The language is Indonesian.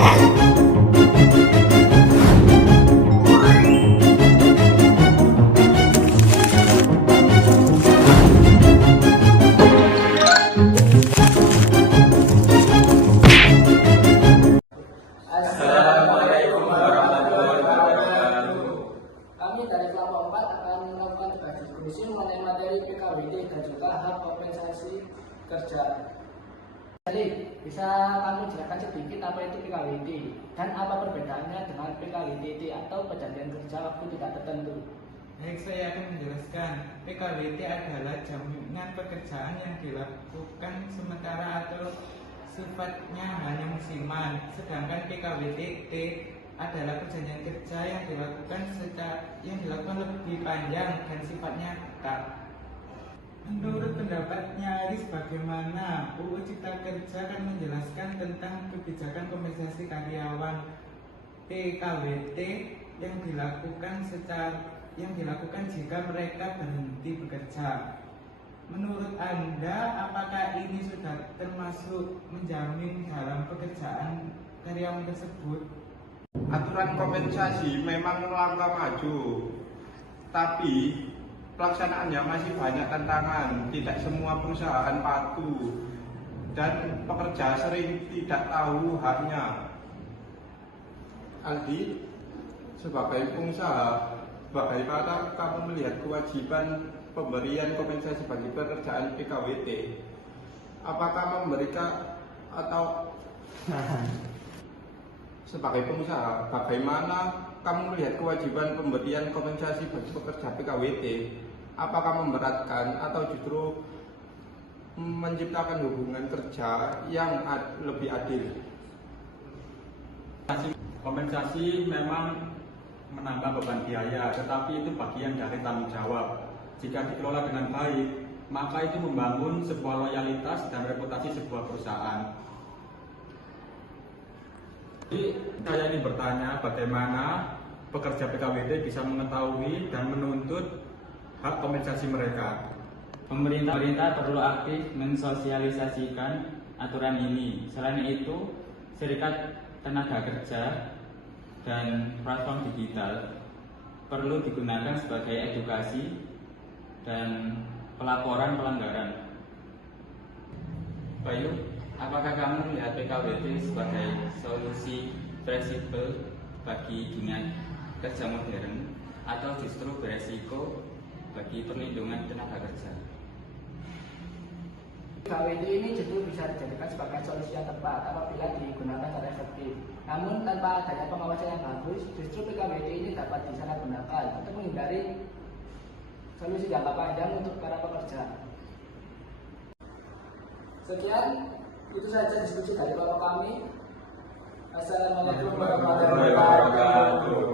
Assalamualaikum warahmatullahi wabarakatuh. Kami dari kelompok 4 akan melakukan bagi diskusi mengenai materi PKWT dan juga hak kompensasi kerja. Jadi, bisa kami jelaskan sedikit apa itu PKWT dan apa perbedaannya dengan PKWTT atau perjanjian kerja waktu tidak tertentu. Baik, saya akan menjelaskan. PKWT adalah jaminan pekerjaan yang dilakukan sementara atau sifatnya hanya musiman. Sedangkan PKWTT adalah perjanjian kerja yang dilakukan lebih panjang dan sifatnya tetap. Menurut pendapatnya Aris, bagaimana UU Cipta Kerja akan menjelaskan tentang kebijakan kompensasi karyawan PKWT yang dilakukan jika mereka berhenti bekerja. Menurut Anda, apakah ini sudah termasuk menjamin dalam pekerjaan karyawan tersebut? Aturan kompensasi memang langkah maju, tapi pelaksanaannya masih banyak tantangan. Tidak semua perusahaan patuh dan pekerja sering tidak tahu haknya. Aldi, sebagai pengusaha, bagaimana kamu melihat kewajiban pemberian kompensasi bagi pekerjaan PKWT? Apakah memberikan atau sebagai pengusaha, bagaimana kamu melihat kewajiban pemberian kompensasi bagi pekerja PKWT? Apakah memberatkan atau justru menciptakan hubungan kerja yang lebih adil? Kompensasi memang menambah beban biaya, tetapi itu bagian dari tanggung jawab. Jika dikelola dengan baik, maka itu membangun sebuah loyalitas dan reputasi sebuah perusahaan. Jadi saya ingin bertanya, bagaimana pekerja PKWT bisa mengetahui dan menuntut hak kompensasi mereka? Pemerintah perlu aktif mensosialisasikan aturan ini. Selain itu, serikat tenaga kerja dan platform digital perlu digunakan sebagai edukasi dan pelaporan pelanggaran. Bayu, apakah kamu melihat PKWT sebagai solusi fleksibel bagi dunia kerja modern atau justru beresiko bagi perlindungan tenaga kerja? PKWT ini justru bisa dijadikan sebagai solusi yang tepat apabila digunakan secara efektif. Namun tanpa adanya pengawasan yang bagus, justru PKWT ini dapat disalahgunakan untuk menghindari solusi jangka panjang untuk para pekerja. Sekian, itu saja diskusi dari kelompok kami. Assalamualaikum warahmatullahi wabarakatuh.